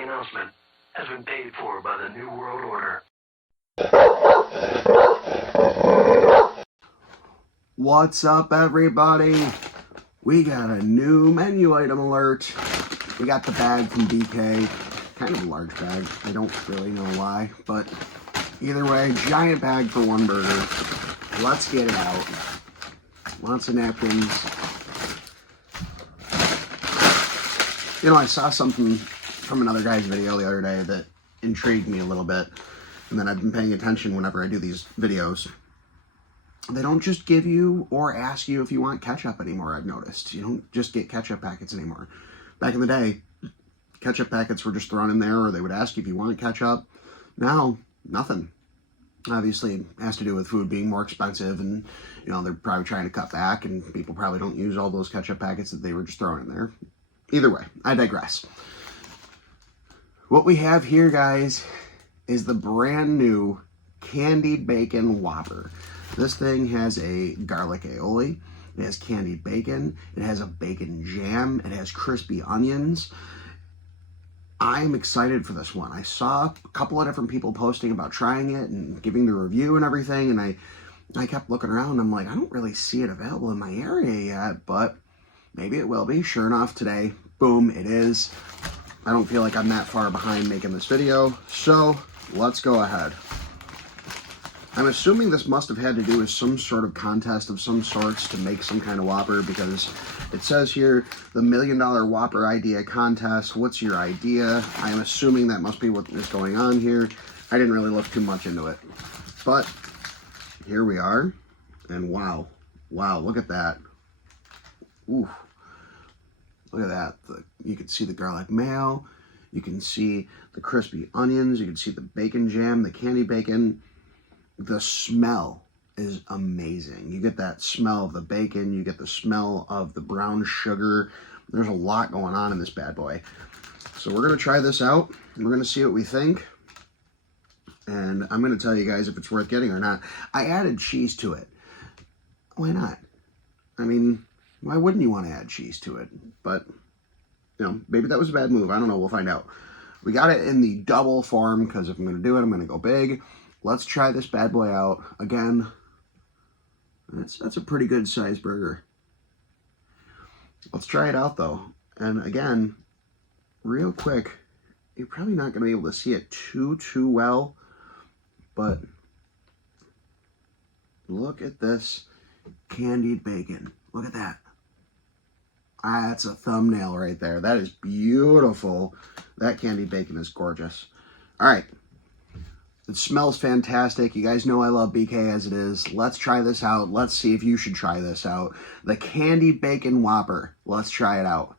following announcement has been paid for by the New World Order. What's up, everybody? We got a new menu item alert. We got the bag from BK. Kind of a large bag. I don't really know why, but either way, giant bag for one burger. Let's get it out. Lots of napkins. You know, I saw something from another guy's video the other day that intrigued me a little bit, and then I've been paying attention whenever I do these videos. They don't just give you or ask you if you want ketchup anymore, I've noticed. You don't just get ketchup packets anymore. Back in the day, ketchup packets were just thrown in there, or they would ask you if you want ketchup. Now, nothing. Obviously, it has to do with food being more expensive, and you know, they're probably trying to cut back, and people probably don't use all those ketchup packets that they were just throwing in there. Either way, I digress. What we have here, guys, is the brand new Candied Bacon Whopper. This thing has a garlic aioli, it has candied bacon, it has a bacon jam, it has crispy onions. I'm excited for this one. I saw a couple of different people posting about trying it and giving the review and everything, and I kept looking around. I'm like, I don't really see it available in my area yet, but maybe it will be. Sure enough, today, boom, it is. I don't feel like I'm that far behind making this video, so let's go ahead. I'm assuming this must have had to do with some sort of contest of some sorts to make some kind of Whopper, because it says here, the $1 Million Whopper Idea Contest. What's your idea? I'm assuming that must be what is going on here. I didn't really look too much into it, but here we are, and wow, look at that. Ooh, look at that. You can see the garlic mayo, you can see the crispy onions, you can see the bacon jam, the candy bacon. The smell is amazing. You get that smell of the bacon, you get the smell of the brown sugar. There's a lot going on in this bad boy. So we're going to try this out. We're going to see what we think. And I'm going to tell you guys if it's worth getting or not. I added cheese to it. Why not? I mean, why wouldn't you want to add cheese to it? But, you know, maybe that was a bad move. I don't know. We'll find out. We got it in the double form because if I'm going to do it, I'm going to go big. Let's try this bad boy out. Again, that's a pretty good sized burger. Let's try it out though. And again, real quick, you're probably not going to be able to see it too well, but look at this candied bacon. Look at that. That's a thumbnail right there. That is beautiful. That candied bacon is gorgeous. All right. It smells fantastic. You guys know I love BK as it is. Let's try this out. Let's see if you should try this out. The Candied Bacon Whopper. Let's try it out.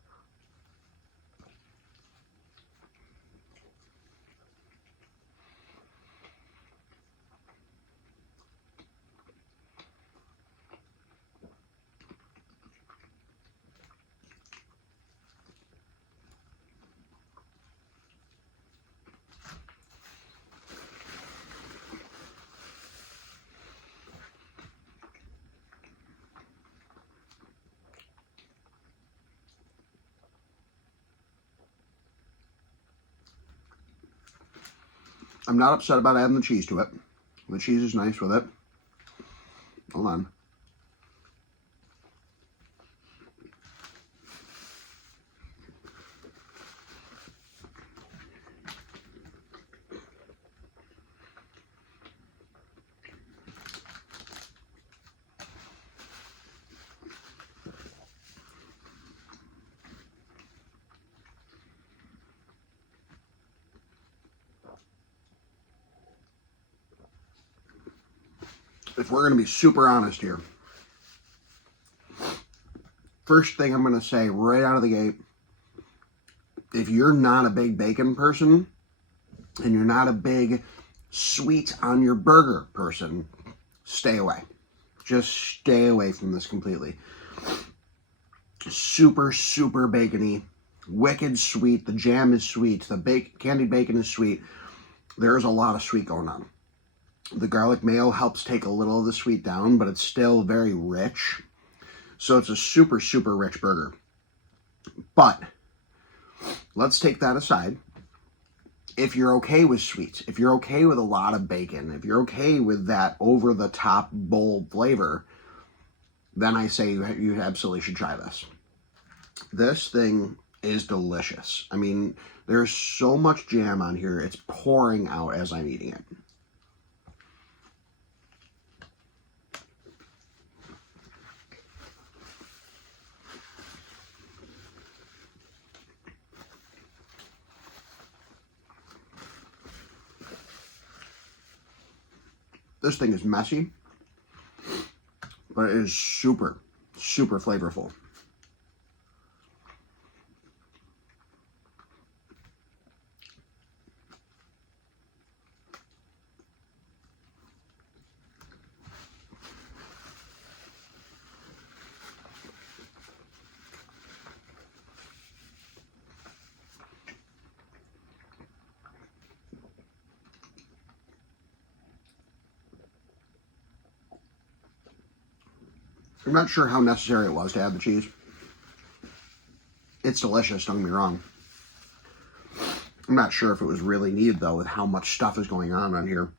I'm not upset about adding the cheese to it. The cheese is nice with it. Hold on. If we're going to be super honest here, first thing I'm going to say right out of the gate, if you're not a big bacon person and you're not a big sweet on your burger person, stay away. Just stay away from this completely. Super bacony, wicked sweet. The jam is sweet. The candied bacon is sweet. There's a lot of sweet going on. The garlic mayo helps take a little of the sweet down, but it's still very rich. So it's a super rich burger. But let's take that aside. if you're okay with sweets, if you're okay with a lot of bacon, if you're okay with that over-the-top bold flavor, then I say you absolutely should try this. This thing is delicious. I mean, there's so much jam on here, it's pouring out as I'm eating it. This thing is messy, but it is super, super flavorful. I'm not sure how necessary it was to add the cheese. It's delicious, don't get me wrong. I'm not sure if it was really needed, though, with how much stuff is going on here.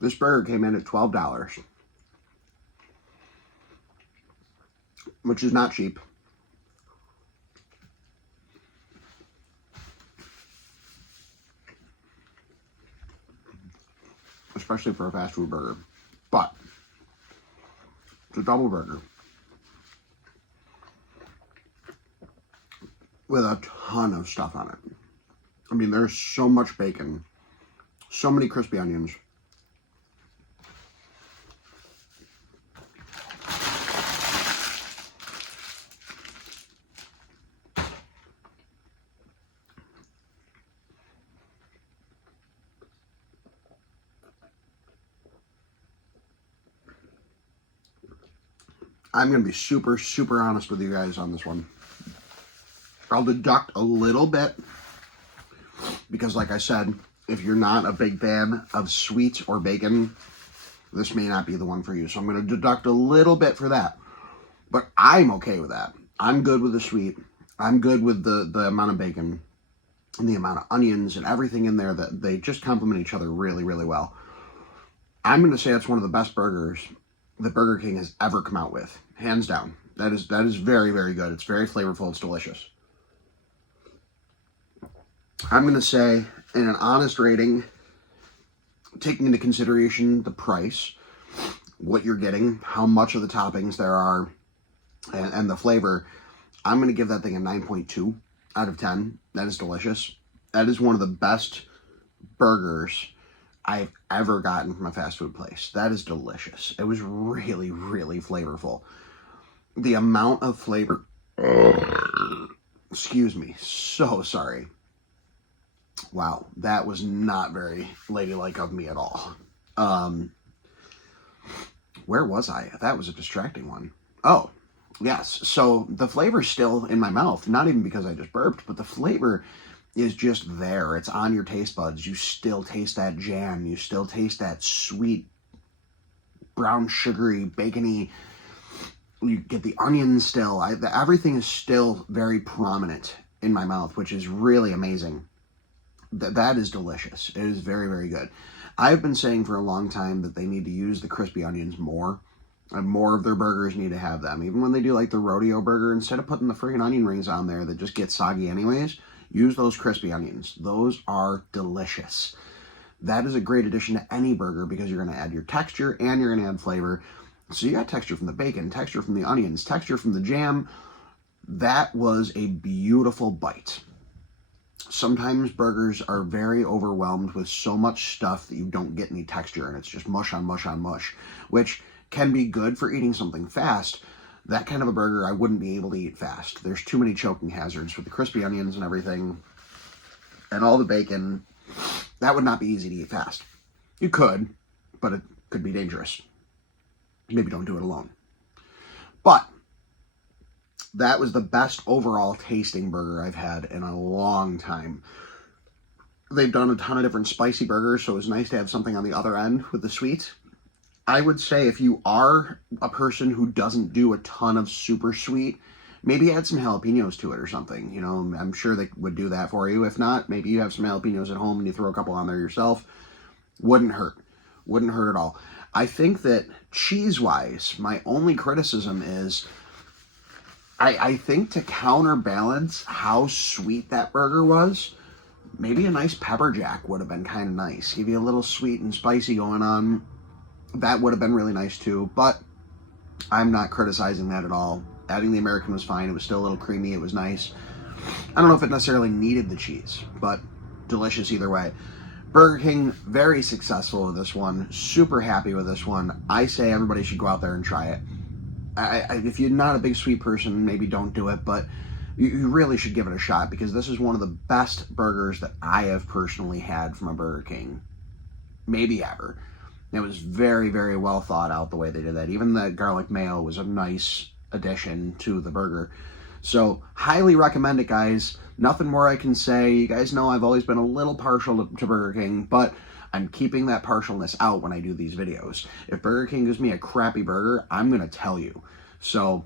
This burger came in at $12, which is not cheap. Especially for a fast food burger. But it's a double burger with a ton of stuff on it. I mean, there's so much bacon, so many crispy onions. I'm going to be super, super honest with you guys on this one. I'll deduct a little bit because, like I said, if you're not a big fan of sweets or bacon, this may not be the one for you. So I'm going to deduct a little bit for that. But I'm okay with that. I'm good with the sweet. I'm good with the amount of bacon and the amount of onions and everything in there, that they just complement each other really, really well. I'm going to say it's one of the best burgers that Burger King has ever come out with. Hands down. That is very, very good. It's very flavorful. It's delicious. I'm going to say, in an honest rating, taking into consideration the price, what you're getting, how much of the toppings there are, and the flavor, I'm going to give that thing a 9.2 out of 10. That is delicious. That is one of the best burgers I've ever gotten from a fast food place. That is delicious. It was really, really flavorful. The amount of flavor... Excuse me. So sorry. Wow. That was not very ladylike of me at all. Where was I? That was a distracting one. Oh, yes. So the flavor's still in my mouth. Not even because I just burped, but the flavor is just there. It's on your taste buds. You still taste that jam. You still taste that sweet, brown, sugary, bacony. You get the onions still. Everything is still very prominent in my mouth, which is really amazing. That is delicious. It is very, very good. I've been saying for a long time that they need to use the crispy onions more. And more of their burgers need to have them. Even when they do like the rodeo burger, instead of putting the freaking onion rings on there that just get soggy anyways, use those crispy onions. Those are delicious. That is a great addition to any burger because you're going to add your texture and you're going to add flavor. So you got texture from the bacon, texture from the onions, texture from the jam. That was a beautiful bite. Sometimes burgers are very overwhelmed with so much stuff that you don't get any texture, and it's just mush on mush on mush, which can be good for eating something fast. That kind of a burger I wouldn't be able to eat fast. There's too many choking hazards with the crispy onions and everything, and all the bacon. That would not be easy to eat fast. You could, but it could be dangerous. Maybe don't do it alone. But that was the best overall tasting burger I've had in a long time. They've done a ton of different spicy burgers, so it was nice to have something on the other end with the sweet. I would say if you are a person who doesn't do a ton of super sweet, maybe add some jalapenos to it or something. You know, I'm sure they would do that for you. If not, maybe you have some jalapenos at home and you throw a couple on there yourself. Wouldn't hurt. Wouldn't hurt at all. I think that cheese-wise, my only criticism is I think to counterbalance how sweet that burger was, maybe a nice pepper jack would have been kind of nice. Give you a little sweet and spicy going on. That would have been really nice too, but I'm not criticizing that at all. Adding the American was fine. It was still a little creamy. It was nice. I don't know if it necessarily needed the cheese, but delicious either way. Burger King, very successful with this one. Super happy with this one. I say everybody should go out there and try it. If you're not a big sweet person, maybe don't do it, but you really should give it a shot because this is one of the best burgers that I have personally had from a Burger King, maybe ever. It was very, very well thought out the way they did that. Even the garlic mayo was a nice addition to the burger. So, highly recommend it, guys. Nothing more I can say. You guys know I've always been a little partial to Burger King, but I'm keeping that partialness out when I do these videos. If Burger King gives me a crappy burger, I'm going to tell you. So,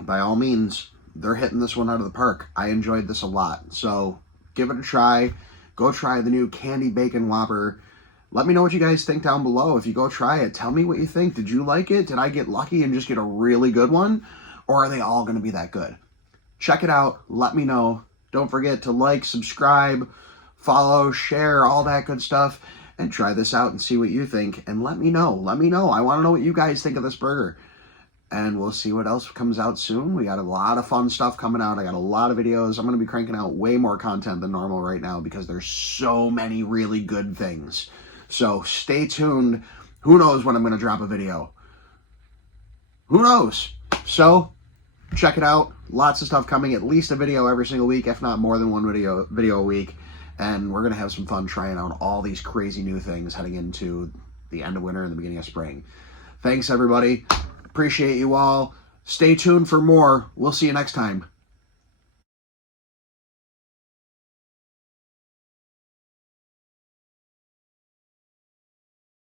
by all means, they're hitting this one out of the park. I enjoyed this a lot. So, give it a try. Go try the new Candied Bacon Whopper. Let me know what you guys think down below. If you go try it, tell me what you think. Did you like it? Did I get lucky and just get a really good one? Or are they all going to be that good? Check it out. Let me know. Don't forget to like, subscribe, follow, share, all that good stuff. And try this out and see what you think. And let me know. Let me know. I want to know what you guys think of this burger. And we'll see what else comes out soon. We got a lot of fun stuff coming out. I got a lot of videos. I'm going to be cranking out way more content than normal right now because there's so many really good things. So stay tuned. Who knows when I'm going to drop a video? Who knows? So check it out. Lots of stuff coming. At least a video every single week, if not more than one video a week. And we're going to have some fun trying out all these crazy new things heading into the end of winter and the beginning of spring. Thanks, everybody. Appreciate you all. Stay tuned for more. We'll see you next time.